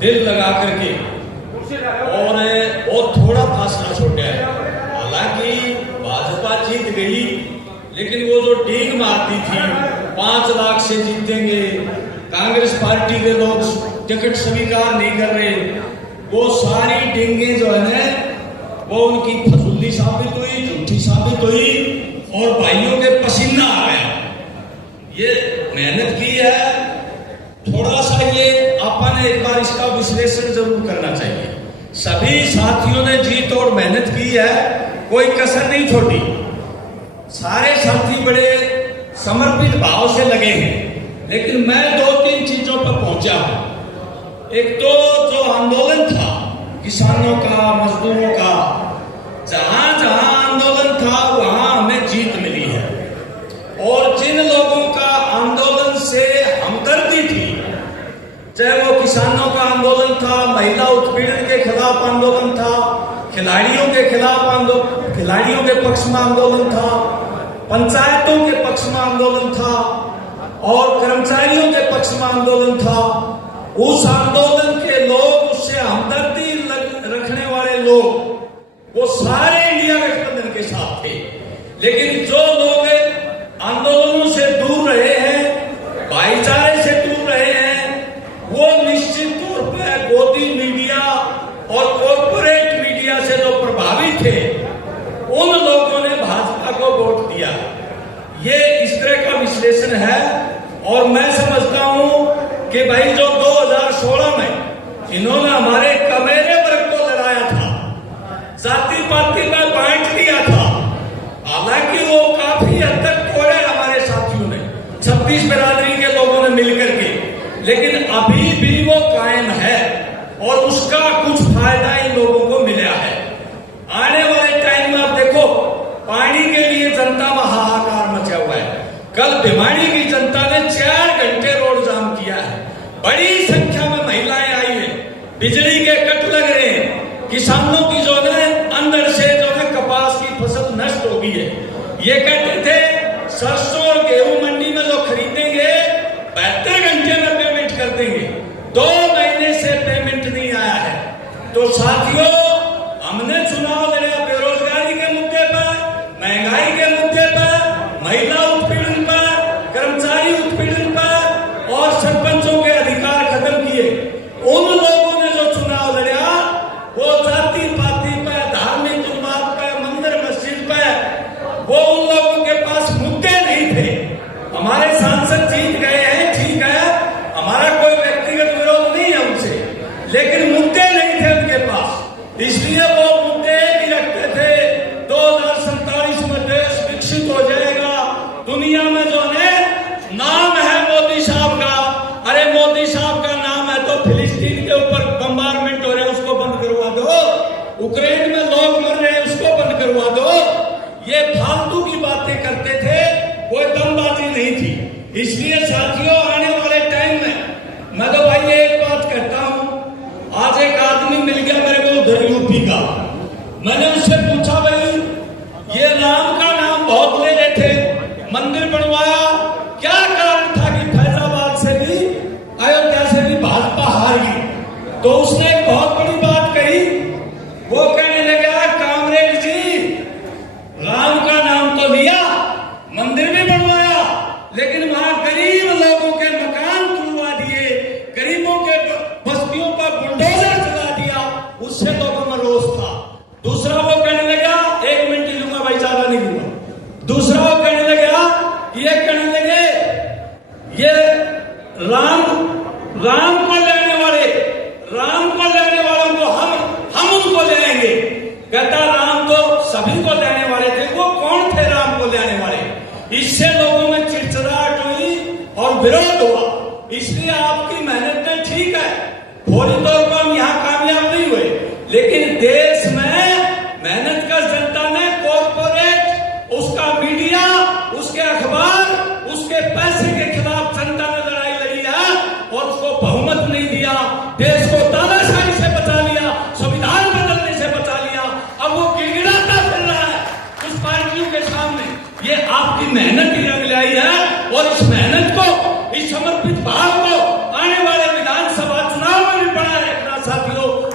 दिल लगा करके और बहुत थोड़ा फासला छोड़ा है। हालांकि भाजपा जीत गई, लेकिन वो जो डींग मारती थी 5 लाख से जीतेंगे, कांग्रेस पार्टी के लोग टिकट स्वीकार नहीं कर रहे, वो सारी डींगे जो है ना वो उनकी फजूली साबित हुई, झूठी साबित हुई और भाइयों के पसीना आ गया। ये मेहनत की है, थोड़ा सा ये अपन ने एक बार इसका विश्लेषण जरूर करना चाहिए। सभी साथियों ने जीत और मेहनत की है, कोई कसर नहीं छोड़ी। सारे साथी बड़े समर्पित भाव से लगे हैं, लेकिन मैं 2-3 चीजों पर पहुंचा हूं। एक तो जो आंदोलन था किसानों का, मजदूरों का, जहां जहां आंदोलन था वहां हमें जीत मिली है। और जिन लोगों का आंदोलन से हमदर्दी थी, चाहे वो किसानों का आंदोलन था, महिला उत्पीड़न के खिलाफ आंदोलन था, खिलाड़ियों के खिलाफ आंदोलन, खिलाड़ियों के पक्ष में आंदोलन था, पंचायतों के पक्ष में आंदोलन था और कर्मचारियों के पक्ष में आंदोलन था, उस आंदोलन के लोग, उससे हमदर्दी रखने वाले लोग, वो सारे इंडिया गठबंधन के साथ थे। लेकिन जो लोग आंदोलनों से दूर रहे हैं, भाईचारे से दूर रहे हैं, वो निश्चित तौर पर गोदी मीडिया और कॉर्पोरेट मीडिया से जो प्रभावित थे, उन लोगों ने भाजपा को वोट दिया। ये इस तरह का विश्लेषण है। और मैं समझता हूं कि भाई जो 2016 में इन्होंने हमारे कमेरे वर्ग को लड़ाया था, जाति पाति में बांट दिया था, हालांकि वो काफी हद तक तोड़े हमारे साथियों ने, 26 बिरादरी के लोगों ने मिलकर के, लेकिन अभी भी वो कायम है और उसका कुछ फायदा इन लोगों को मिला है। आने वाले टाइम में आप देखो, पानी के लिए जनता में हाहाकार मचा हुआ है। कल भिवाड़ी की जनता ने 4 घंटे रोड जाम किया है, बड़ी संख्या में महिलाएं आई हैं, बिजली के कट लग रहे हैं, किसानों की जो है अंदर से जो है कपास की फसल नष्ट हो गई है। ये कहते थे सरसों और गेहूं मंडी में जो खरीदेंगे 72 घंटे में पेमेंट कर देंगे, 2 महीने से पेमेंट नहीं आया है। तो साथियों, हमने चुनाव लड़ा बेरोजगारी के मुद्दे पर, महंगाई के मुद्दे पर, महिला उत्पीड़न पर, कर्मचारी उत्पीड़न पर और सरपंचों के अधिकार खत्म किए। उन लोगों ने जो चुनाव लड़ा वो जाति पाति पर, धार्मिक उन्माद पर, मंदिर मस्जिद पर, वो उन लोगों के पास मुद्दे नहीं थे। हमारे सांसद जीत गए हैं, ठीक है, हमारा कोई व्यक्तिगत विरोध नहीं है उनसे, लेकिन मुद्दे नहीं थे उनके पास। इसलिए वो मुद्दे भी रखते थे 2047 में देश विकसित हो जाएगा, दुनिया में जो है नाम है मोदी साहब का। अरे मोदी साहब का नाम है तो फिलिस्तीन के ऊपर बम्बारमेंट हो रहा है, उसको बंद करवा दो, यूक्रेन में लोग मर रहे हैं, उसको बंद करवा दो। ये फालतू की बातें करते थे, कोई दमबाजी नहीं थी। इसलिए साथियों, आने वाले टाइम में मैं तो भाई एक बात कहता हूं, आज एक आदमी मिल गया मेरे को उधर यूपी का, मैंने उससे पूछा भाई ये राम का नाम बहुत ले रहे थे, मंदिर बनवाया, क्या कारण था कि फैजाबाद से भी अयोध्या से भी भाजपा हार गई? तो उसने एक बहुत बड़ी बात कही, वो कहने लगा कामरेड जी, राम का नाम तो लिया, मंदिर भी बनवाया, लेकिन वहां गरीब लोगों के मकान तुड़वा दिए, गरीबों के बस्तियों पर बुलडोजर चला दिया, उससे लोगों में रोष था। दूसरा वो कहने लगा, 1 मिनट लूंगा भाई, ज्यादा नहीं लूंगा। दूसरा वो कहने लगा, ये कहने लगे ये राम को लेने वालों को हम उनको ले लेंगे। कहता राम तो सभी को लेने वाले थे, वो कौन थे राम को लेने वाले? इससे लोगों में चिड़चिड़ाहट हुई और विरोध हुआ। इसलिए आपकी मेहनत में ठीक है, फौरी तौर पर हम यहाँ कामयाब नहीं हुए, लेकिन देश में मेहनत का जनता ने कॉर्पोरेट, उसका मीडिया, उसके अखबार, उसके पैसे के खिलाफ जनता ने लड़ाई लड़ी है और उसको बहुमत नहीं दिया, देश को तानाशाही से बचा लिया, संविधान बदलने से बचा लिया। अब वो गिड़गिड़ाता फिर रहा है कुछ पार्टियों के सामने। ये आपकी मेहनत की रंग लाई है और इस मेहनत को, इस समर्पित भाव को आने वाले विधानसभा चुनाव में भी बढ़ा है।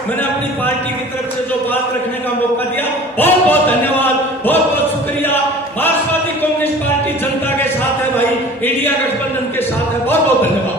मैंने अपनी पार्टी की तरफ से जो बात रखने का मौका दिया, बहुत बहुत धन्यवाद, बहुत बहुत शुक्रिया। मार्क्सवादी कम्युनिस्ट पार्टी जनता के साथ है भाई, इंडिया गठबंधन के साथ है। बहुत बहुत धन्यवाद।